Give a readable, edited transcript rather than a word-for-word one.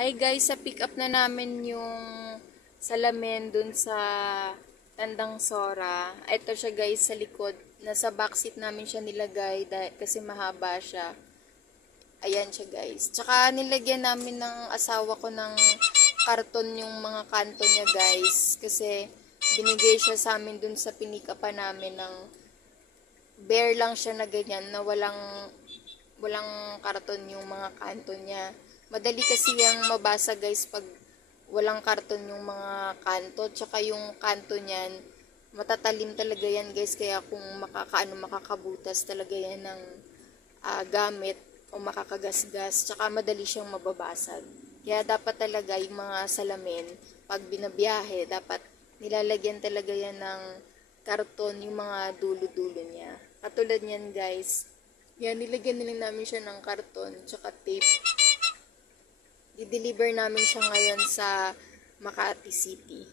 Hi guys, sa pick up na namin yung salamin dun sa Tandang Sora. Ito siya guys sa likod. Nasa backseat namin siya nilagay kasi mahaba siya. Ayan siya guys. Tsaka nilagyan namin ng asawa ko ng karton yung mga kanto niya guys. Kasi binigay siya sa amin dun sa pinikapan namin ng bare lang siya na ganyan na walang karton yung mga kanto niya. Madali kasi yung mabasa guys pag walang karton yung mga kanto. Tsaka yung kanto niyan, matatalim talaga yan guys. Kaya kung makakabutas talaga yan ng gamit o makakagasgas. Tsaka madali siyang mababasag. Kaya dapat talaga yung mga salamin, pag binabiyahe, dapat nilalagyan talaga yan ng karton yung mga dulo-dulo niya. Katulad niyan guys. Yan, nilagyan nila namin siya ng karton tsaka tape. I-deliver namin siya ngayon sa Makati City.